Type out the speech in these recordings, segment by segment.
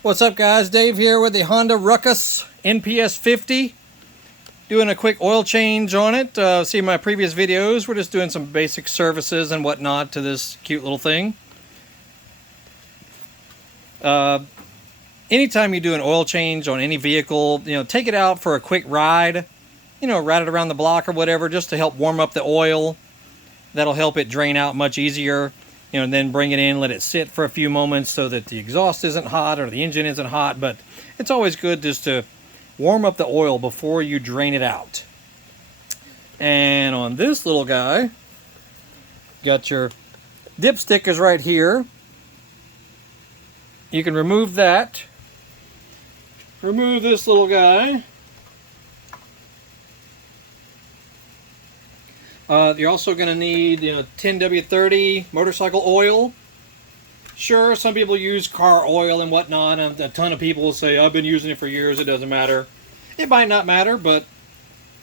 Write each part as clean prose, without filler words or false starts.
What's up guys, Dave here with the Honda Ruckus NPS50. Doing a quick oil change on it. See my previous videos, we're just doing some basic services and whatnot to this cute little thing. Anytime you do an oil change on any vehicle, take it out for a quick ride. Ride it around the block or whatever just to help warm up the oil. That'll help it drain out much easier. And then bring it in, let it sit for a few moments so that the exhaust isn't hot or the engine isn't hot. But it's always good just to warm up the oil before you drain it out. And on this little guy, got your dipstick is right here. You can remove that. Remove this little guy. You're also going to need 10W-30 motorcycle oil. Sure, some people use car oil and whatnot. A ton of people will say, I've been using it for years, it doesn't matter. It might not matter, but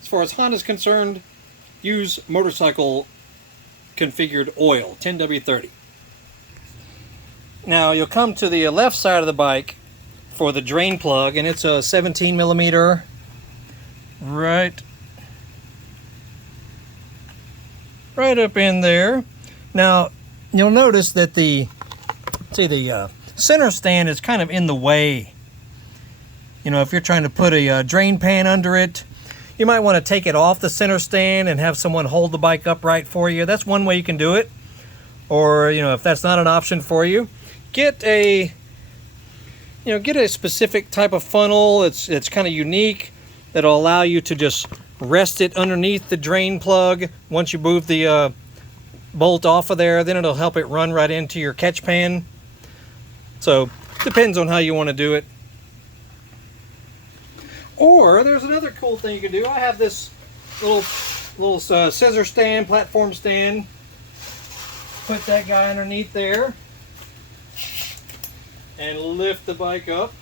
as far as Honda's concerned, use motorcycle configured oil, 10W-30. Now you'll come to the left side of the bike for the drain plug, and it's a 17 millimeter right up in there. Now you'll notice that the center stand is kind of in the way. If you're trying to put a drain pan under it, you might want to take it off the center stand and have someone hold the bike upright for you. That's one way you can do it. Or if that's not an option for you, get a specific type of funnel. It's kind of unique, that'll allow you to just rest it underneath the drain plug. Once you move the bolt off of there, then it'll help it run right into your catch pan. So depends on how you want to do it. Or there's another cool thing you can do. I have this little scissor stand, platform stand. Put that guy underneath there and lift the bike up.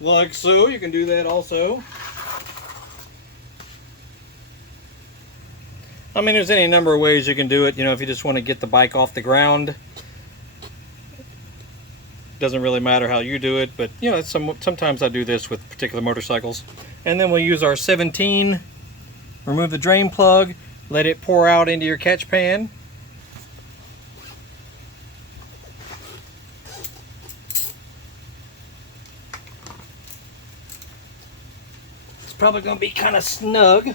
Like so. You can do that also. I mean, there's any number of ways you can do it. If you just want to get the bike off the ground, doesn't really matter how you do it, but sometimes I do this with particular motorcycles. And then we'll use our 17, remove the drain plug, let it pour out into your catch pan. It's probably going to be kind of snug.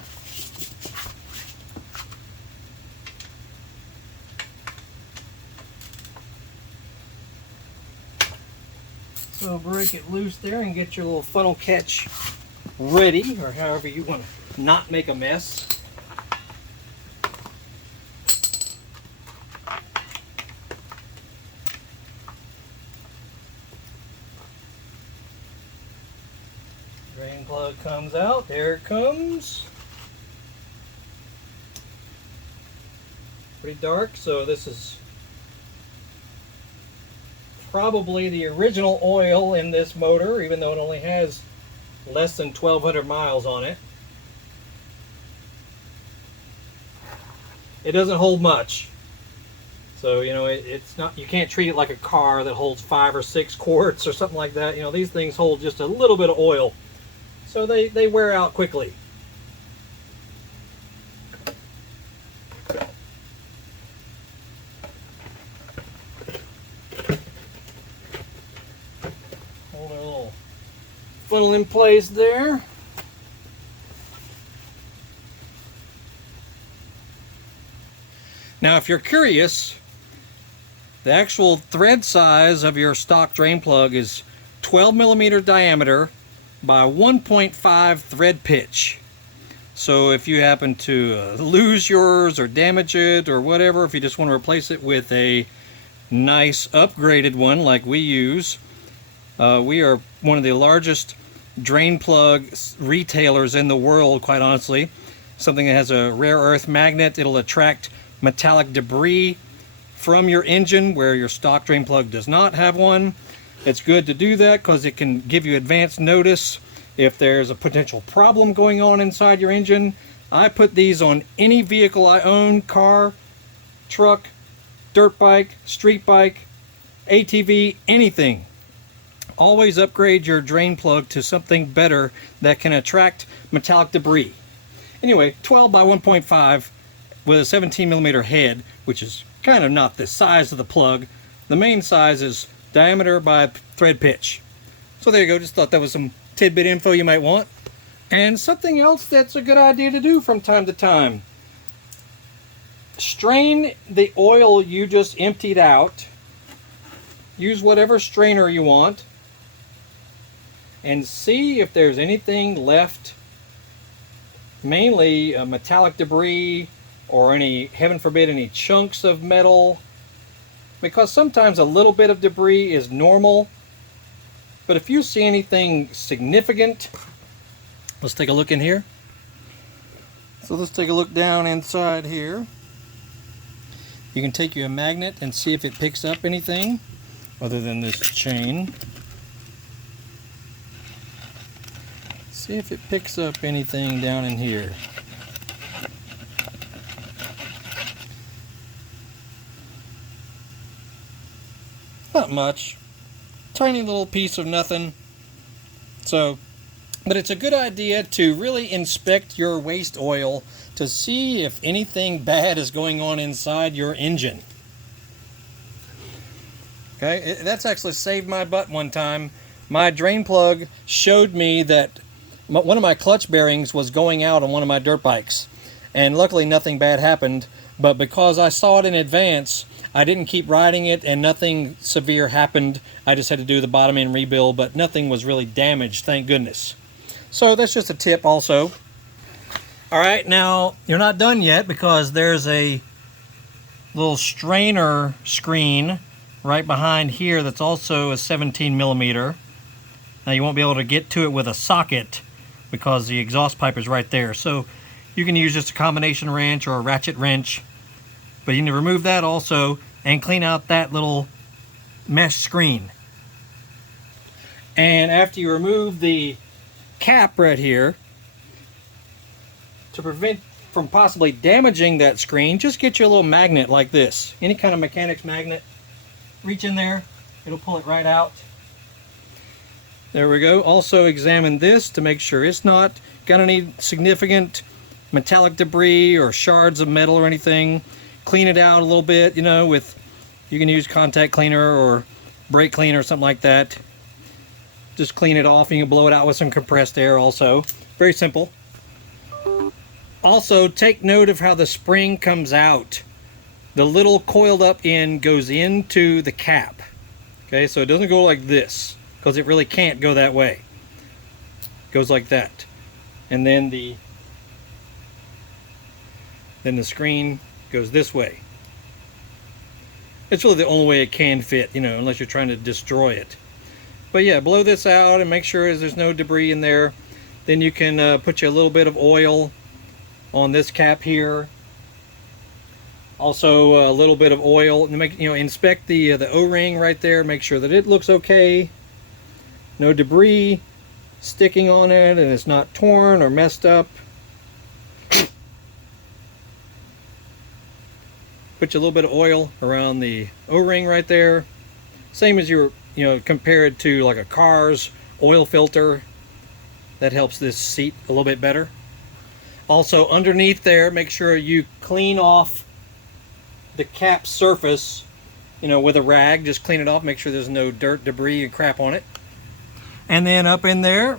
So break it loose there and get your little funnel catch ready, or however you want to not make a mess. Drain plug comes out. There it comes. Pretty dark, so this is probably the original oil in this motor, even though it only has less than 1,200 miles on it. It doesn't hold much, so it's not, you can't treat it like a car that holds 5 or 6 quarts or something like that. These things hold just a little bit of oil, so they wear out quickly. Funnel in place there. Now, if you're curious, the actual thread size of your stock drain plug is 12 millimeter diameter by 1.5 thread pitch. So if you happen to lose yours or damage it or whatever, if you just want to replace it with a nice upgraded one like we use, we are one of the largest drain plug retailers in the world, quite honestly. Something that has a rare earth magnet. It'll attract metallic debris from your engine where your stock drain plug does not have one. It's good to do that because it can give you advance notice if there's a potential problem going on inside your engine. I put these on any vehicle I own: car, truck, dirt bike, street bike, ATV, anything. Always upgrade your drain plug to something better that can attract metallic debris. Anyway, 12 by 1.5 with a 17mm head, which is kind of not the size of the plug. The main size is diameter by thread pitch. So there you go, just thought that was some tidbit info you might want. And something else that's a good idea to do from time to time: strain the oil you just emptied out. Use whatever strainer you want and see if there's anything left, mainly metallic debris or any, heaven forbid, any chunks of metal, because sometimes a little bit of debris is normal. But if you see anything significant, let's take a look in here. So let's take a look down inside here. You can take your magnet and see if it picks up anything other than this chain. See if it picks up anything down in here. Not much. Tiny little piece of nothing. So, but it's a good idea to really inspect your waste oil to see if anything bad is going on inside your engine. Okay, that's actually saved my butt one time. My drain plug showed me that one of my clutch bearings was going out on one of my dirt bikes, and luckily nothing bad happened. But because I saw it in advance, I didn't keep riding it and nothing severe happened. I just had to do the bottom end rebuild, but nothing was really damaged, thank goodness. So that's just a tip also. All right, now you're not done yet, because there's a little strainer screen right behind here that's also a 17mm. Now you won't be able to get to it with a socket because the exhaust pipe is right there. So you can use just a combination wrench or a ratchet wrench. But you need to remove that also and clean out that little mesh screen. And after you remove the cap right here, to prevent from possibly damaging that screen, just get you a little magnet like this. Any kind of mechanics magnet. Reach in there, it'll pull it right out. There we go. Also examine this to make sure it's not got any significant metallic debris or shards of metal or anything. Clean it out a little bit, you know, with, you can use contact cleaner or brake cleaner or something like that. Just clean it off, and you can blow it out with some compressed air also. Very simple. Also, take note of how the spring comes out. The little coiled up end goes into the cap. Okay, so it doesn't go like this, because it really can't go that way. It goes like that. And then the screen goes this way. It's really the only way it can fit, you know, unless you're trying to destroy it. But yeah, blow this out and make sure there's no debris in there. Then you can put you a little bit of oil on this cap here. Also a little bit of oil, and make, you know, inspect the O-ring right there, make sure that it looks okay. No debris sticking on it, and it's not torn or messed up. Put you a little bit of oil around the O-ring right there. Same as you know, compare it to like a car's oil filter. That helps this seat a little bit better. Also underneath there, make sure you clean off the cap surface, you know, with a rag. Just clean it off, make sure there's no dirt, debris, and crap on it. And then up in there,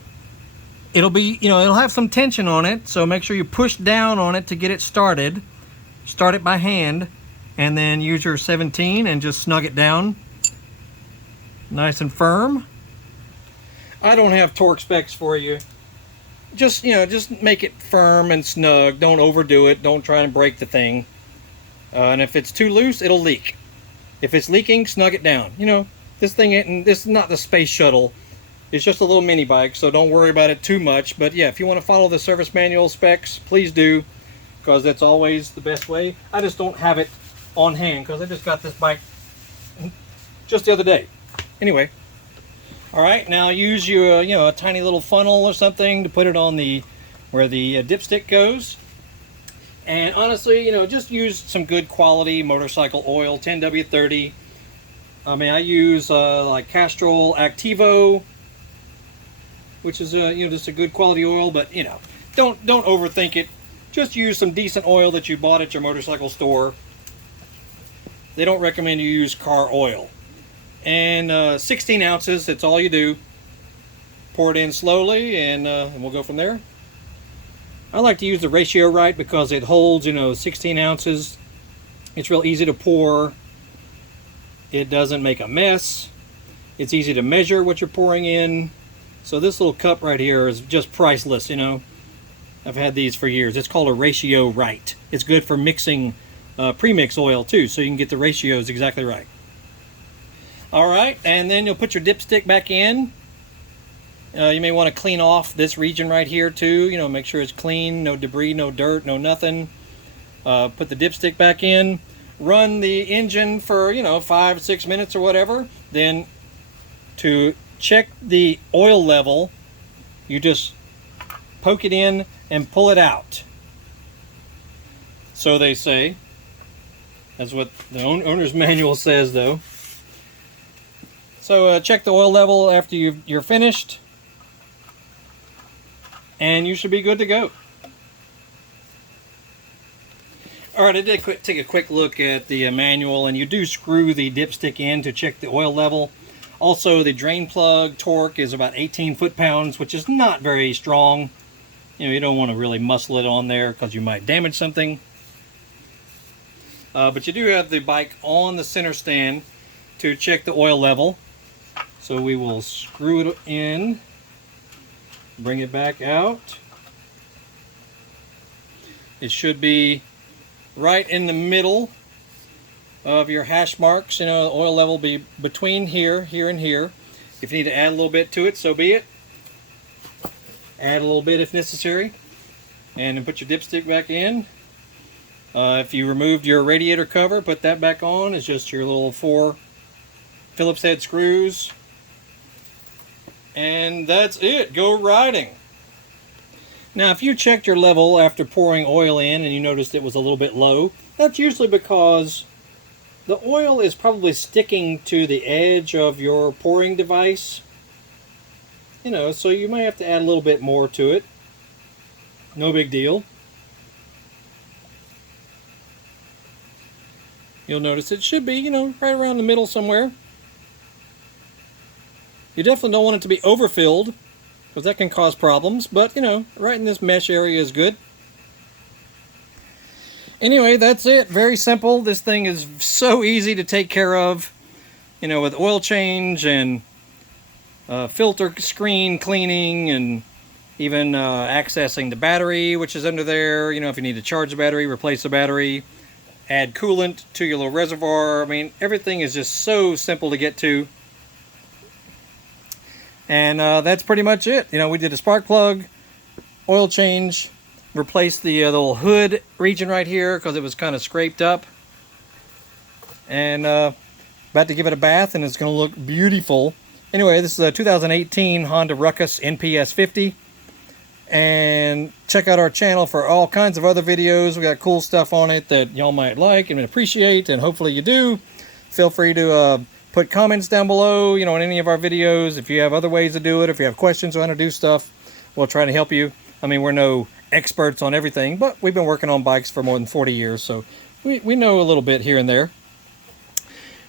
it'll be, you know, it'll have some tension on it, so make sure you push down on it to get it started. Start it by hand, and then use your 17 and just snug it down nice and firm. I don't have torque specs for you. Just, you know, just make it firm and snug. Don't overdo it. Don't try and break the thing. And if it's too loose, it'll leak. If it's leaking, snug it down. You know, this thing isn't, this is not the space shuttle. It's just a little mini bike, so don't worry about it too much. But yeah, if you want to follow the service manual specs, please do, because that's always the best way. I just don't have it on hand because I just got this bike just the other day. Anyway, All right, now use your a tiny little funnel or something to put it on the where the dipstick goes. And honestly, just use some good quality motorcycle oil, 10W-30. I mean, I use like Castrol Activo, which is just a good quality oil, but don't overthink it. Just use some decent oil that you bought at your motorcycle store. They don't recommend you use car oil. And 16 ounces, that's all you do. Pour it in slowly, and we'll go from there. I like to use the ratio right because it holds 16 ounces. It's real easy to pour. It doesn't make a mess. It's easy to measure what you're pouring in. So this little cup right here is just priceless. I've had these for years. It's called a ratio right. It's good for mixing premix oil too, so you can get the ratios exactly right. All right, and then you'll put your dipstick back in. You may want to clean off this region right here too. Make sure it's clean, no debris, no dirt, no nothing. Put the dipstick back in. Run the engine for 5-6 minutes or whatever. Then to check the oil level, you just poke it in and pull it out. So they say. That's what the owner's manual says, though. So check the oil level after you're finished, and you should be good to go. All right, I did take a quick look at the manual, and you do screw the dipstick in to check the oil level. Also, the drain plug torque is about 18 foot-pounds, which is not very strong. You don't want to really muscle it on there because you might damage something. But you do have the bike on the center stand to check the oil level. So we will screw it in, bring it back out. It should be right in the middle of your hash marks. The oil level will be between here, and here. If you need to add a little bit to it, so be it. Add a little bit if necessary. And then put your dipstick back in. If you removed your radiator cover, put that back on. It's just your little 4 Phillips head screws. And that's it. Go riding. Now, if you checked your level after pouring oil in and you noticed it was a little bit low, that's usually because the oil is probably sticking to the edge of your pouring device. So you might have to add a little bit more to it. No big deal. You'll notice it should be, right around the middle somewhere. You definitely don't want it to be overfilled, because that can cause problems, but, right in this mesh area is good. Anyway, that's it. Very simple. This thing is so easy to take care of, with oil change and filter screen cleaning, and even accessing the battery, which is under there. If you need to charge the battery, replace the battery, add coolant to your little reservoir. I mean, everything is just so simple to get to. And that's pretty much it. We did a spark plug, oil change, replaced the little hood region right here because it was kind of scraped up. And about to give it a bath, and it's going to look beautiful. Anyway, this is a 2018 Honda Ruckus NPS50. And check out our channel for all kinds of other videos. We got cool stuff on it that y'all might like and appreciate, and hopefully you do. Feel free to put comments down below, on any of our videos. If you have other ways to do it, if you have questions or want to do stuff, we'll try to help you. I mean, we're no experts on everything, but we've been working on bikes for more than 40 years, so we know a little bit here and there.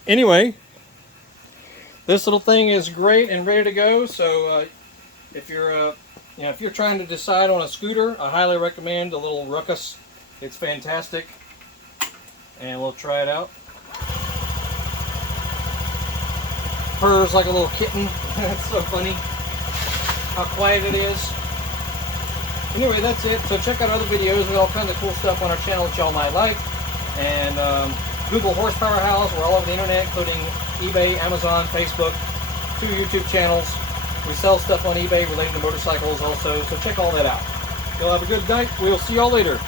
Anyway, this little thing is great and ready to go. So if you're trying to decide on a scooter, I highly recommend the little Ruckus. It's fantastic, and we'll try it out. Purrs like a little kitten. It's so funny how quiet it is. Anyway, that's it. So check out other videos with all kinds of cool stuff on our channel that y'all might like. And Google Horsepower House. We're all over the internet, including eBay, Amazon, Facebook, 2 YouTube channels. We sell stuff on eBay related to motorcycles also, so check all that out. You'll have a good night. We'll see y'all later.